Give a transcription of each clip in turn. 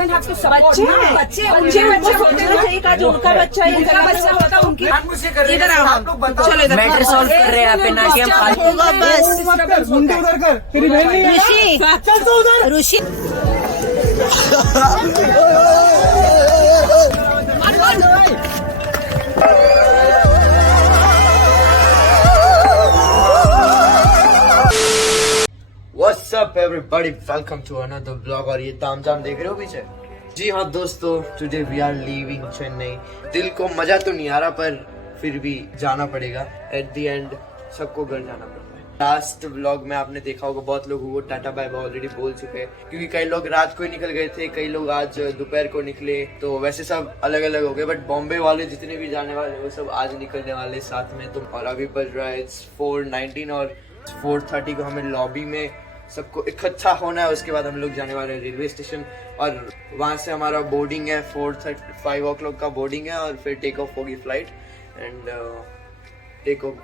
doesn't have to support. बच्चे होते हैं, आज उनका बच्चा है, इनका बच्चा होता है, उनकी इधर आओ, चलो इधर मैटर सॉल्व कर रहे हैं यहाँ पे, ना कि हम होगा बस। उधर कर, तेरी बहन नहीं है ऋषि, चल तो उधर। ऋषि What's up everybody, welcome to another vlog। और ये तामझाम देख रहे हो पीछे? जी हाँ दोस्तों, today we are leaving Chennai. दिल को मजा तो नहीं आ रहा, पर फिर भी जाना पड़ेगा। At the end सबको घर जाना पड़ता है। लास्ट व्लॉग में आपने देखा होगा, बहुत लोग वो टाटा बाय बाय ऑलरेडी बोल चुके हैं, क्योंकि कई लोग रात को ही निकल गए थे, कई लोग आज दोपहर को निकले, तो वैसे सब अलग अलग हो गए। बट बॉम्बे वाले जितने भी जाने वाले वो सब आज निकलने वाले साथ में। तो और अभी बज रहा है 4:19 और 4:30 को हमें लॉबी में सबको इकट्ठा होना है। उसके बाद हम लोग जाने वाले हैं रेलवे स्टेशन, और वहाँ से हमारा बोर्डिंग है 5 o'clock का बोर्डिंग है, और फिर टेक ऑफ होगी flight and take off.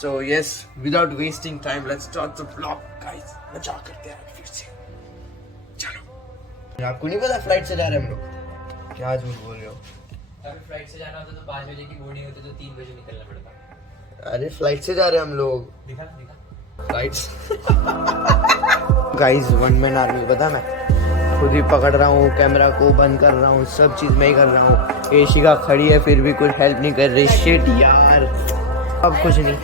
So yes, without wasting time let's start the vlog guys. मजा करते हैं फिर से, चलो। आपको नहीं पता फ्लाइट से जा रहे हैं हम लोग? क्या झूठ बोल रहे हो? अगर फ्लाइट से जाना होता तो 5 बजे की बोर्डिंग होती तो 3 बजे निकलना पड़ता। अरे फ्लाइट से जा रहे हैं हम लोग, दिखा flights. Guys, one man army, पता मैं खुद ही पकड़ रहा हूँ, कैमरा को बंद कर रहा हूँ, सब चीज मैं ही कर रहा हूँ। एशिका खड़ी है फिर भी कुछ हेल्प नहीं कर रही। शिट यार, अब कुछ नहीं।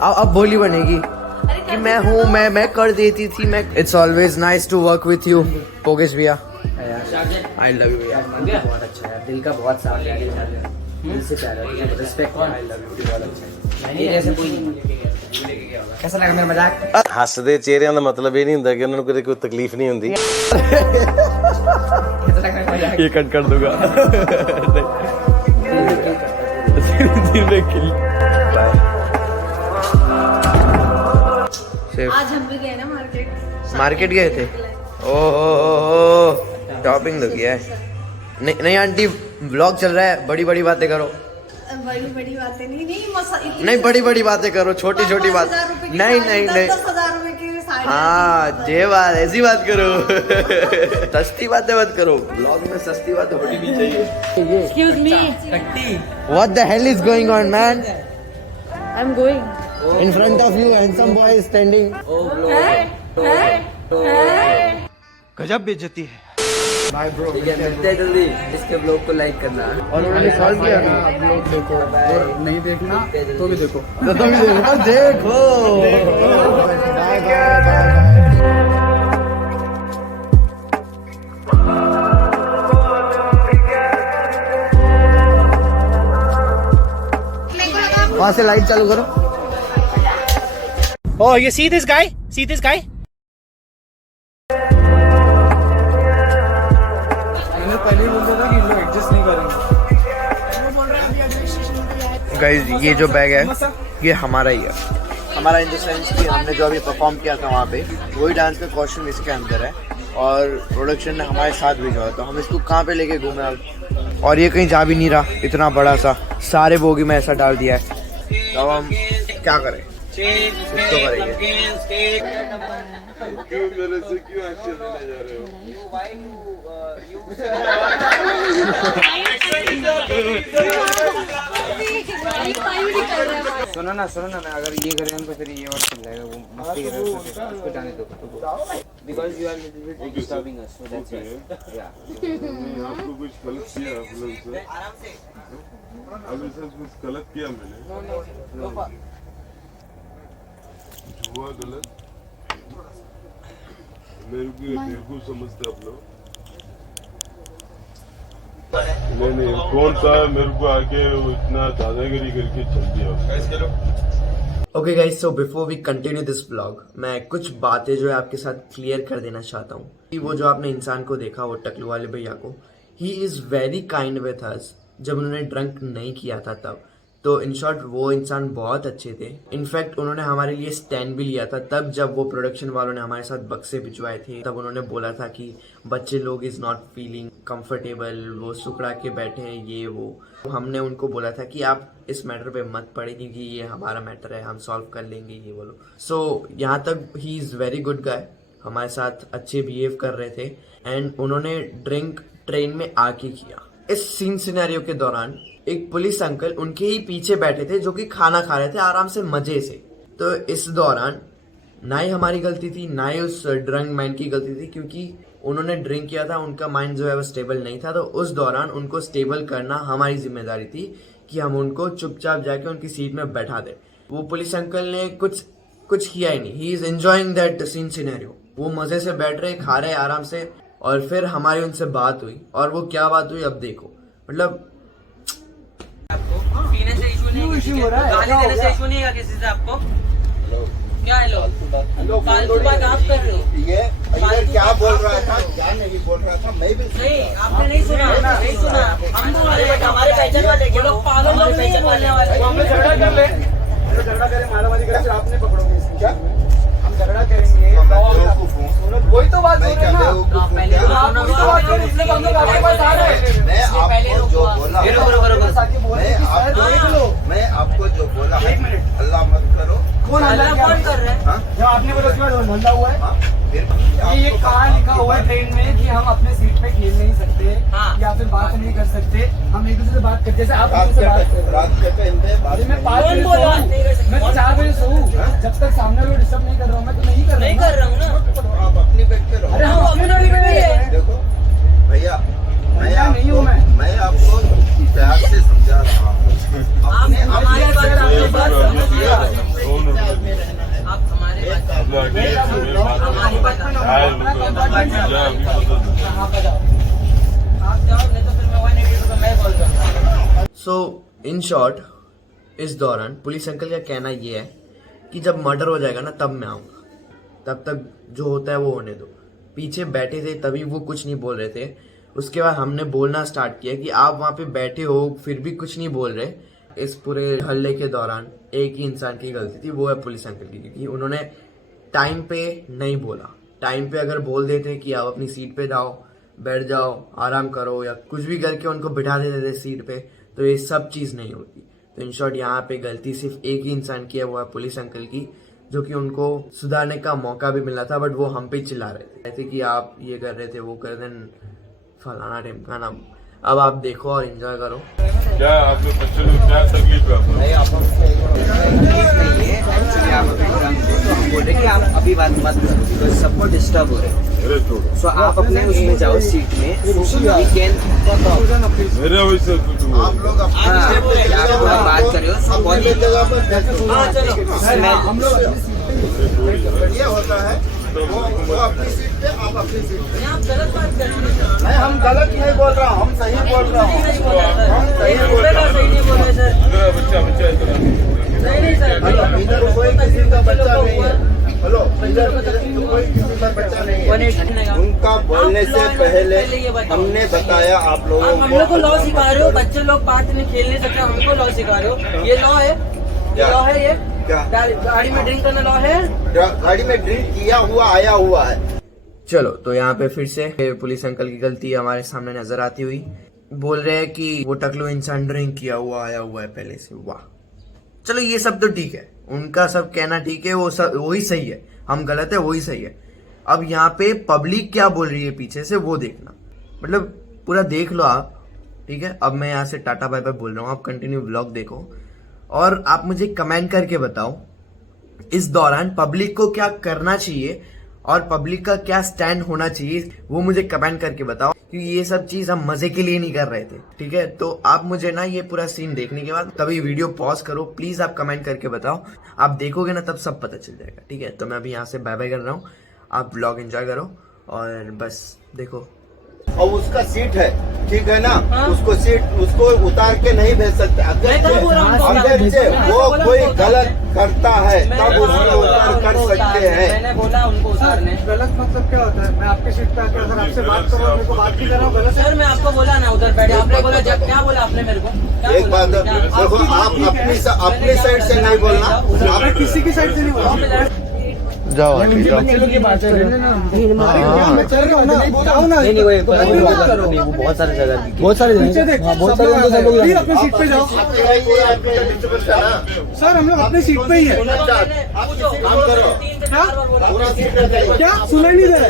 अब बोली बनेगी कि मैं हूँ, मैं कर देती थी मैं। It's always nice to work with you Pogesh भैया। आई लव यू यार, बहुत अच्छा है, दिल का बहुत साफ है, दिल से प्यार है, रिस्पेक्ट। आई लव यू, बहुत अच्छा है। ऐसे कोई नहीं। कैसा लगा मेरा मजाक? ਹੱਸਦੇ ਚਿਹਰਿਆਂ ਦਾ ਮਤਲਬ ਇਹ ਨਹੀਂ ਹੁੰਦਾ ਕਿ ਉਹਨਾਂ ਨੂੰ ਕਦੇ ਕੋਈ ਤਕਲੀਫ ਨਹੀਂ ਹੁੰਦੀ। कैसा लगा मेरा मजाक? ਇਹ ਕੱਟ ਕਰ ਦੂੰਗਾ। आज हम भी गए ना मार्केट गए थे। ओह, शॉपिंग तो किया है। नहीं आंटी, व्लॉग चल रहा है, बड़ी बड़ी बातें करो। बड़ी बातें नहीं, बड़ी बड़ी बातें करो, छोटी छोटी बात नहीं। 10,000 रुपए की साड़ी। हाँ, ये बात, ऐसी बात करो। सस्ती बातें मत करो, ब्लॉग में सस्ती बात होनी नहीं चाहिए। Excuse me, What the hell is going on, man? I'm going. In front of you, handsome boy is standing. गजब बेइज्जती है। Bye bro। ठीक है, मिलते हैं जल्दी। इसके ब्लॉग को लाइक करना और उन्होंने सॉल्व किया ना? आप लोग देखो और नहीं देखना तो भी देखो। देखो। Bye bye. वहाँ से लाइट चालू करो। Oh, you see this guy? See this guy? मैंने पहले ही बोल दिया था कि लोग एडजस्ट नहीं करेंगे। गाइस, ये जो बैग है ये हमारा ही है। हमारा इन द सेंस कि हमने जो अभी परफॉर्म किया था वहाँ पे, वही डांस का कॉस्ट्यूम इसके अंदर है, और प्रोडक्शन ने हमारे साथ भेजा हुआ, तो हम इसको कहाँ पे लेके घूमे अब। और ये कहीं जा भी नहीं रहा, इतना बड़ा सा सारे बोगी में ऐसा डाल दिया है। तो अब हम क्या करें, कुछ तो करेंगे। क्यों मेरे से क्यों एक्शन लेने जा रहे हो? सुनो ना, मैं अगर ये करें तो फिर ये और चल जाएगा, वो मस्ती कर रहे हो तो उसको जाने दो। Because you are little bit disturbing us, so that's it. या आपको कुछ गलत किया आप लोग से? अभी से कुछ गलत किया मैंने? हुआ गलत? मेरे को बेवकूफ समझते आप लोग? नहीं, कौन सा मेरे को आके इतना दादागिरी करके चल दिया। Okay guys, so before we continue this blog, मैं कुछ बातें जो है आपके साथ क्लियर कर देना चाहता हूँ कि वो जो आपने इंसान को देखा, वो टकलू वाले भैया को, he is very kind with us. जब उन्होंने ड्रंक नहीं किया था तब, तो इन शॉर्ट वो इंसान बहुत अच्छे थे। इनफैक्ट उन्होंने हमारे लिए स्टैंड भी लिया था तब, जब वो प्रोडक्शन वालों ने हमारे साथ बक्से भिजवाए थे, तब उन्होंने बोला था कि बच्चे लोग इज़ नॉट फीलिंग कंफर्टेबल, वो सुकड़ा के बैठे हैं, ये वो। तो हमने उनको बोला था कि आप इस मैटर पे मत पड़े, क्योंकि ये हमारा मैटर है, हम सॉल्व कर लेंगे, ये बोलो। सो यहाँ तक he is very good guy, हमारे साथ अच्छे बिहेव कर रहे थे। एंड उन्होंने ड्रिंक ट्रेन में आके किया। इस सीन सिनेरियो के दौरान एक पुलिस अंकल उनके ही पीछे बैठे थे जो कि खाना खा रहे थे आराम से मजे से। तो इस दौरान ना ही हमारी गलती थी ना ही उस ड्रंक मैन की गलती थी, क्योंकि उन्होंने ड्रिंक किया था, उनका माइंड जो है वो स्टेबल नहीं था। तो उस दौरान उनको स्टेबल करना हमारी जिम्मेदारी थी कि हम उनको चुपचाप जाके उनकी सीट में बैठा दें। वो पुलिस अंकल ने कुछ किया ही नहीं। He is enjoying that scene scenario. वो मजे से बैठ रहे, खा रहे आराम से। और फिर हमारी उनसे बात हुई, और वो क्या बात हुई अब देखो। मतलब पीने से इशू नहीं है, गाली देने से इशू नहीं है किसी से आपको। क्या हेलो फालतू बात आप कर रहे हो। ये इधर क्या बोल रहा था, क्या नहीं बोल रहा था, मैं भी नहीं आपने नहीं सुना, नहीं सुना। हम हमारे पहचान वाले के लोग पागल लोग नहीं बोलने वाले। झगड़ा कर ले, झगड़ा करें, मारामारी करें, फिर आपने पकड़ोगे इसको। क्या हम झगड़ा करेंगे, वही तो बात हो रही है ना। मैं आपको जो बोला, मैं आपको जो बोला अल्लाह मत करो। कौन अल्लाह कौन कर रहे हैं? जब आपने बोला उसके बाद हल्ला हुआ है। फिर ये कहाँ लिखा हुआ है ट्रेन में कि हम अपने सीट पे खेल नहीं सकते या फिर बात नहीं कर सकते। हम एक दूसरे से बात करते, जैसे आप रात से बात कर रहे रात के टाइम पे बात मैं 5 बजे बोला? सोऊं, मैं 4 बजे सोऊं, जब तक सामने वाले डिस्टर्ब नहीं कर रहा हूँ मैं तो नहीं कर नहीं कर रहा हूँ ना। आप अपनी बैठ के रहो। अरे हम अपने गाड़ी में नहीं है। देखो भैया, भैया नहीं हूँ मैं आपको प्यार से समझा रहा हूँ। आप हमारे बात आपने बात समझिए। आप हमारे आप जाओ, नहीं तो फिर मैं 180 रुपये मैं बोल रहा हूँ। सो इन शॉर्ट, इस दौरान पुलिस अंकल का कहना ये है कि जब मर्डर हो जाएगा ना तब मैं आऊँगा, तब तक जो होता है वो होने दो। पीछे बैठे थे तभी वो कुछ नहीं बोल रहे थे। उसके बाद हमने बोलना स्टार्ट किया कि आप वहाँ पे बैठे हो फिर भी कुछ नहीं बोल रहे। इस पूरे हल्ले के दौरान एक ही इंसान की गलती थी, वो है पुलिस अंकल की, क्योंकि उन्होंने टाइम पे नहीं बोला। टाइम पे अगर बोल देते कि आप अपनी सीट पे जाओ, बैठ जाओ, आराम करो या कुछ भी करके उनको बिठा देते थे सीट पे, तो ये सब चीज़ नहीं होती। तो इन शॉर्ट यहाँ पे गलती सिर्फ एक ही इंसान की है, वो है पुलिस अंकल की, जो कि उनको सुधारने का मौका भी मिला था, बट वो हम पे चिल्ला रहे थे कि आप ये कर रहे थे, वो कर रहे थे, फलाना ढिमकाना। अब आप देखो और एंजॉय करो। क्या आपके बच्चे लोग क्या तकलीफ है आपको? नहीं आप बोल रहे कि आप अभी बात मत करो, तो सबको डिस्टर्ब हो रहे हैं। अरे छोड़ो, सो आप अपने उसमें जाओ सीट में, मेरे वैसे आप लोग अपनी आप बात कर रहे हो बहुत ही जगह पर बैठो। हाँ चलो हम लोग ये होता है, वो अपनी सीट पे, आप अपनी सीट पे। आप गलत बात कर रहे हैं। मैं हम गलत नहीं बोल रहा हूँ, हम सही बोल रहा हूँ। हम सही बोल रहे हैं। सही नहीं बोल रहे सर, मेरा बच्चा इधर सही नहीं सर। हेलो, इधर कोई किसी का बच्चा नहीं है। हेलो, इधर कोई किसी का बच्चा नहीं है। उनका बोलने से पहले हमने बताया आप लोगों हम लोग को लॉ सिखा रहे हो, बच्चे लोग पार्क में खेल नहीं सकते, हमको लॉ सिखा रहे हो। ये लॉ है, ये लॉ है, ये क्या गाड़ी में ड्रिंक करना लॉ है। गाड़ी में ड्रिंक किया हुआ आया हुआ है। चलो, तो यहाँ पे फिर से पुलिस अंकल की गलती हमारे सामने नजर आती हुई। बोल रहे हैं कि वो टकलू इंसान ड्रिंक किया हुआ आया हुआ है पहले से। वाह, चलो ये सब तो ठीक है, उनका सब कहना ठीक है, वो सब वही सही है, हम गलत है वही सही है। अब यहाँ पे पब्लिक क्या बोल रही है पीछे से वो देखना, मतलब पूरा देख लो आप, ठीक है। अब मैं यहाँ से टाटा बाय बाय बोल रहा हूँ, आप कंटिन्यू व्लॉग देखो और आप मुझे कमेंट करके बताओ इस दौरान पब्लिक को क्या करना चाहिए और पब्लिक का क्या स्टैंड होना चाहिए, वो मुझे कमेंट करके बताओ, क्योंकि ये सब चीज हम मजे के लिए नहीं कर रहे थे, ठीक है। तो आप मुझे ना ये पूरा सीन देखने के बाद तभी वीडियो पॉज करो, प्लीज आप कमेंट करके बताओ। आप देखोगे ना तब सब पता चल जाएगा, ठीक है। तो मैं अभी यहाँ से बाय बाय कर रहा हूँ, आप व्लॉग एंजॉय करो और बस देखो। और उसका सीट है, ठीक है ना, उसको सीट उसको उतार के नहीं भेज सकते। अगर वो कोई गलत करता है तब उसको उतार कर सकते हैं। मैंने बोला उनको उतारने। गलत मतलब क्या होता है? मैं आपके सीट पे आकर अगर आपसे बात करूँ, मेरे को बात नहीं कर रहा हूँ, गलत है? सर मैं आपको बोला ना उधर बैठे, आपने बोला जब क्या बोला आपने मेरे को? क्या एक बोला? बात क्या? देखो, आप अपनी साइड से नहीं बोलना, आपने किसी की साइड से नहीं बोला। जाओ उनके बच्चे लोग की बात है ना, मैं चल रहा हूँ ना, जाओ ना। नहीं वो बहुत सारे जगह पीछे देख, बहुत सारे लोग अपनी सीट पे जाओ। सर हम लोग अपनी सीट पे ही है। काम करो पूरा सीट चाहिए। क्या सुनाई नहीं दे रहा?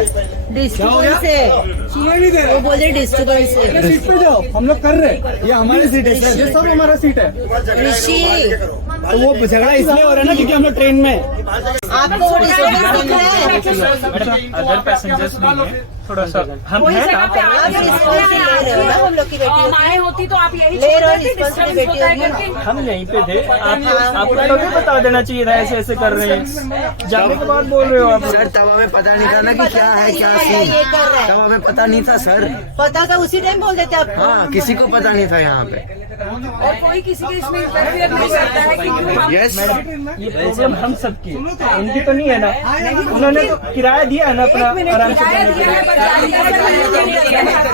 डिस्टर्बेंस है, सुनाई नहीं दे वो रहा? बोल रहे डिस्टर्बेंस है। सीट पे जाओ, हम लोग कर रहे हैं, ये हमारी सीट है सर, ये सब हमारा सीट है। ऋषि, तो वो झगड़ा इसलिए हो रहा है ना क्योंकि हम लोग ट्रेन में हैं। आपको वो डिस्टर्बेंस दिख रहा है? अदर पैसेंजर्स नहीं है, थोड़ा सा हम वही हैं जगह पे आप आप रिस्पॉन्सिबिलिटी ले रहे हो ना, हम लोग की बेटी होती आए होती तो आप यही ले रहे हो, छोड़ देते, responsibility disturbance होता है होगी। करके। हम यहीं पे थे। आपको तो बता देना चाहिए था ऐसे ऐसे कर रहे हैं, जाने के बाद बोल रहे हो आप। सर तब हमें पता नहीं था ना कि क्या है क्या ये सीन, कर रहा है। तब हमें पता नहीं था सर। पता था उसी टाइम बोल देते आप। हाँ किसी को पता नहीं था यहाँ पे। और कोई किसी के इसमें इंटरफेयर नहीं करता है कि क्यों हम यस ये प्रॉब्लम हम सबकी है, उनकी तो नहीं है ना। उन्होंने तो किराया दिया है ना अपना आराम से किराया करने के दिया है, लिए। पर गाड़ी का किराया दिया है,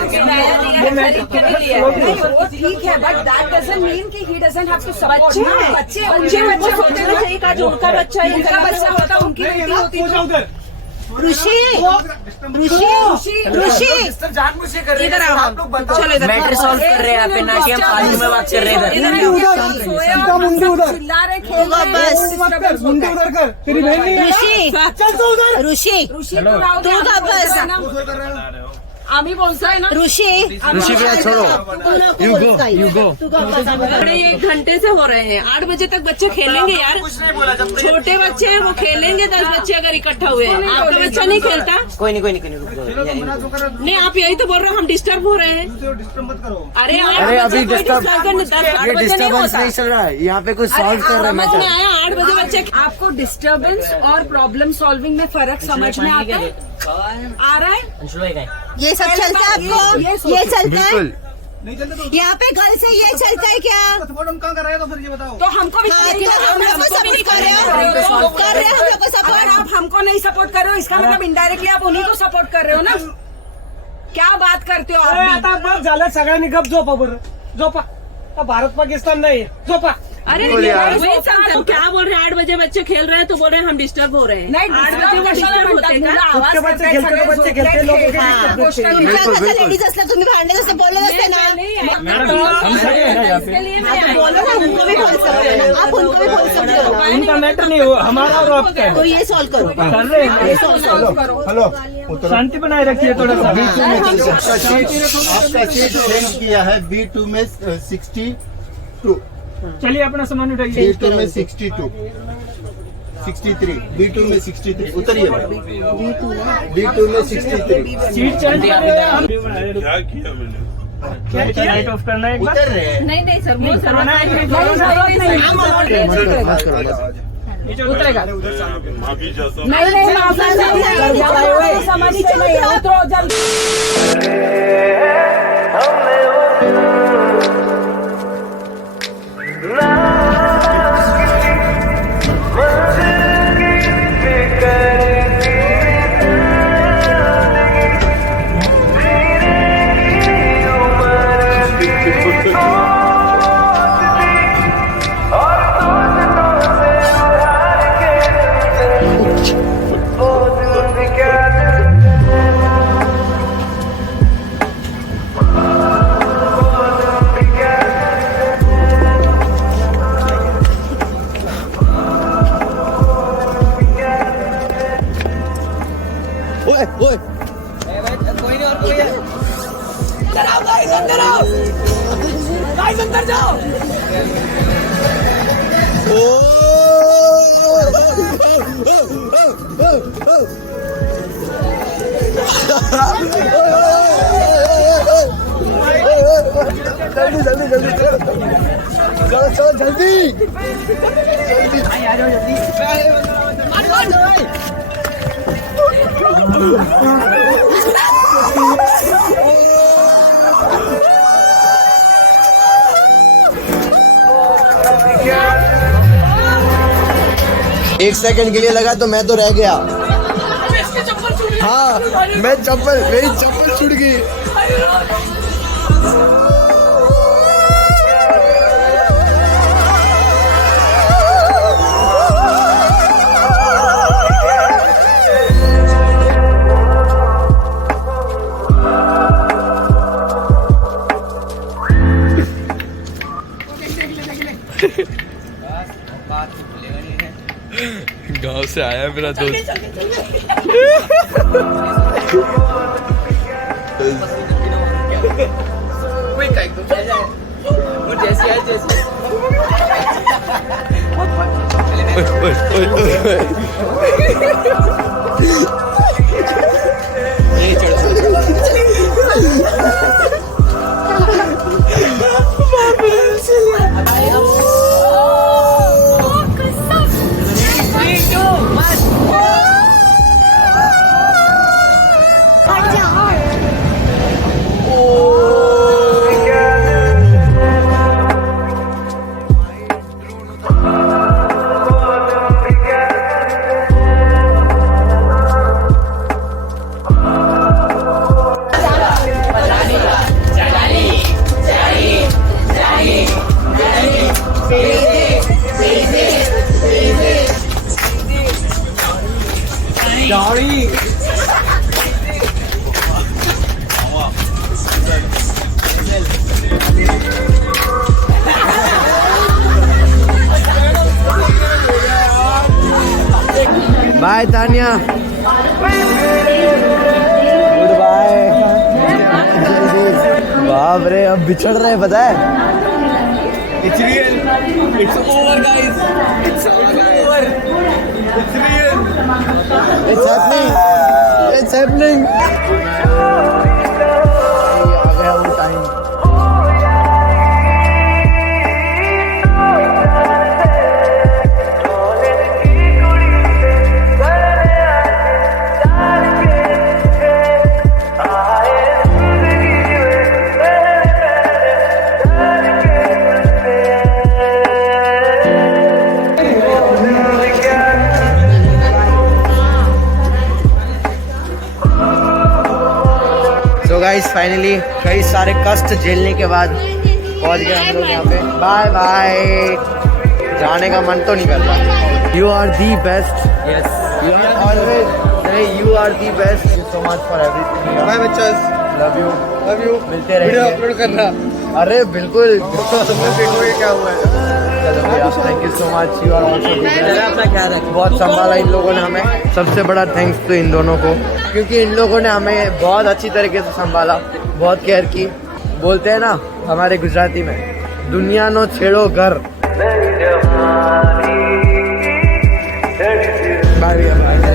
किराया दिया है, तरीके के लिए। नहीं, वो ठीक है, but that doesn't mean कि he doesn't have to support ना। बच्चे उनके बच्चे होते ना, सही कहा, जो उनका बच्चा है, उनका बच्चा होता, उनकी बेटी होती तो ऋषि, ऋषि, ऋषि, जानबूझ के कर रहे इधर हैं आओ, आप लोग बताओ। चलो इधर मैटर सॉल्व कर रहे हैं यहाँ पे, ना कि हम फालतू में बात कर रहे हैं इधर। सीधा मुंडी उधर, चिल्ला रहे, खेल रहे हैं, बस। वो disturbance मुंडी होता है। उधर कर, तेरी बहन नहीं है? ऋषि, चल तो उधर। ऋषि, ऋषि को लाओ, तू का बस। आम्ही बोलताय ना। ऋषि, ऋषि भैया छोड़ो, यू गो, you go. तू का बस। बड़े 1 घंटे से हो रहे हैं, 8 बजे तक बच्चे खेलेंगे यार। छोटे बच्चे हैं वो खेलेंगे, 10 बच्चे अगर इकट्ठा हुए हैं। आपका बच्चा नहीं खेलता? कोई नहीं रुक जाओ। नहीं, आप यही तो बोल रहे हो, हम डिस्टर्ब हो रहे हैं। अरे अरे अभी डिस्टर्ब, ये ये डिस्टर्बेंस नहीं चल रहा है यहाँ पे, कुछ सॉल्व कर रहे हैं में मैटर। आया 8 बजे बच्चे। आपको डिस्टर्बेंस और प्रॉब्लम सॉल्विंग में फर्क समझ में आता है? आ रहा है? ये सब चलता है आपको? ये चलता है? बिल्कुल यहाँ पे गर्ल से ये चलता है क्या? सपोर्ट हम कहाँ कर रहे हैं तो फिर ये बताओ। तो हमको भी हाँ, कि हम लोग को सपोर्ट कर रहे हो, कर रहे हैं हम लोग को अगर सपोर्ट। आप हमको नहीं सपोर्ट कर रहे हो, इसका मतलब इनडायरेक्टली आप उन्हीं को सपोर्ट कर रहे हो ना। क्या बात करते हो अरे आप भी? आता बस झालं, सगळ्यांनी गप झोपा बरं, झोपा. आता भारत पाकिस्तान नाही, झोपा. अरे बोल यार। वही समझे, तो क्या बोल रहे हैं? 8 बजे बच्चे खेल रहे हैं तो बोल रहे हैं हम डिस्टर्ब हो रहे हैं। नहीं, 8 बजे वो डिस्टर्ब होते हैं का? खुदके बच्चे खेळते, तो बच्चे खेळते, लोक के हाँ, बच्चे खेळते. तुमच्या बिलकुल, कसं बिलकुल. लेडीज असल्या तुम्ही भांडे जसं बोलत असते ना, हम खड़े हैं ना यहाँ पे। इसके लिए मैं आप आई बोलो ना, उनको भी बोल सकते हो, आप उनको भी बोल सकते हो ना। उनका मैटर नहीं हो, हमारा और आपका है। तो ये सॉल्व करो, कर रहे हैं, ये सॉल्व करो। हेलो शांति बनाए रखिए थोड़ा सा। आपका सीट चेंज किया है B2 में 62, चलिए अपना सामान उठाइए। B2 में 62, 63, B2 में 63 उतरिए B2 में 63 सीट चेंज कर रहे हैं हम। क्या किया मैंने? लाइट ऑफ करना है एक बार। उतर रहे हैं। नहीं नहीं सर, नहीं, करवाना है कि नहीं? नीचे उतरेगा। मैं माफी चाहता हूँ। नहीं नहीं, माफी समझ चाहिए, उतरो जल्दी। ओए ओए एक सेकंड के लिए लगा तो मैं तो रह गया। हाँ मैं मेरी चप्पल छूट गई। गांव से आया मेरा दोस्त। जैसी है जैसी बाय तानिया, गुड बाय। बाप रे, अब बिछड़ रहे पता है। It's real. It's over, guys. It's over. It's real. It's happening. It's happening. आ गया वो टाइम। तो गाइस फाइनली कई सारे कष्ट झेलने के बाद पहुंच गए हम लोग यहाँ पे। Bye bye. जाने का मन तो नहीं करता। You are the best. Yes, you are always, you are the best. So much for everything. Bye बच्चोस, लव यू, लव यू। मिलते रहेंगे। वीडियो अपलोड करना। अरे बिल्कुल। क्या हुआ है? चलो भैया, thank you so much. You are also अपना ख्याल रख। बहुत संभाला इन लोगों ने हमें। सबसे बड़ा थैंक्स तो इन दोनों को, क्योंकि इन लोगों ने हमें बहुत अच्छी तरीके से संभाला, बहुत केयर की। बोलते हैं ना हमारे गुजराती में, दुनिया नो छेड़ो घर। बाय भैया, बाय बाय।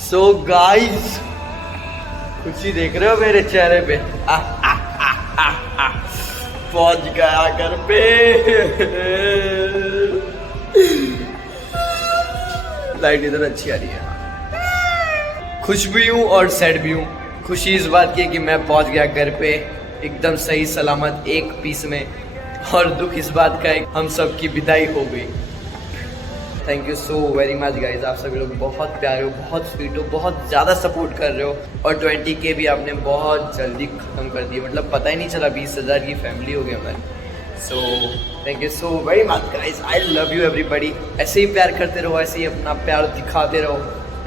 सो गाइस, खुशी देख रहे हो मेरे चेहरे पे? पहुंच गया घर पे। लाइट इधर अच्छी आ रही है। खुश भी हूँ और सैड भी हूँ। खुशी इस बात की है कि मैं पहुंच गया घर पे एकदम सही सलामत एक पीस में, और दुख इस बात का है हम सब की विदाई हो गई। Thank you so very much guys. आप सभी लोग बहुत प्यारे हो, बहुत स्वीट हो, बहुत ज़्यादा सपोर्ट कर रहे हो, और 20K भी आपने बहुत जल्दी ख़त्म कर दिया। मतलब पता ही नहीं चला 20,000 की फैमिली हो गई हमारी। So thank you so very much guys. I love you everybody. ऐसे ही प्यार करते रहो, ऐसे ही अपना प्यार दिखाते रहो,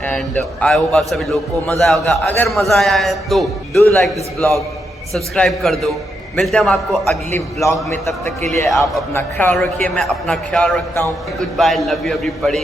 एंड आई होप आप सभी लोग को मज़ा आया होगा। अगर मज़ा आया है तो do like this blog, subscribe कर दो। मिलते हैं हम आपको अगली ब्लॉग में। तब तक के लिए आप अपना ख्याल रखिए, मैं अपना ख्याल रखता हूँ। Goodbye, love you everybody.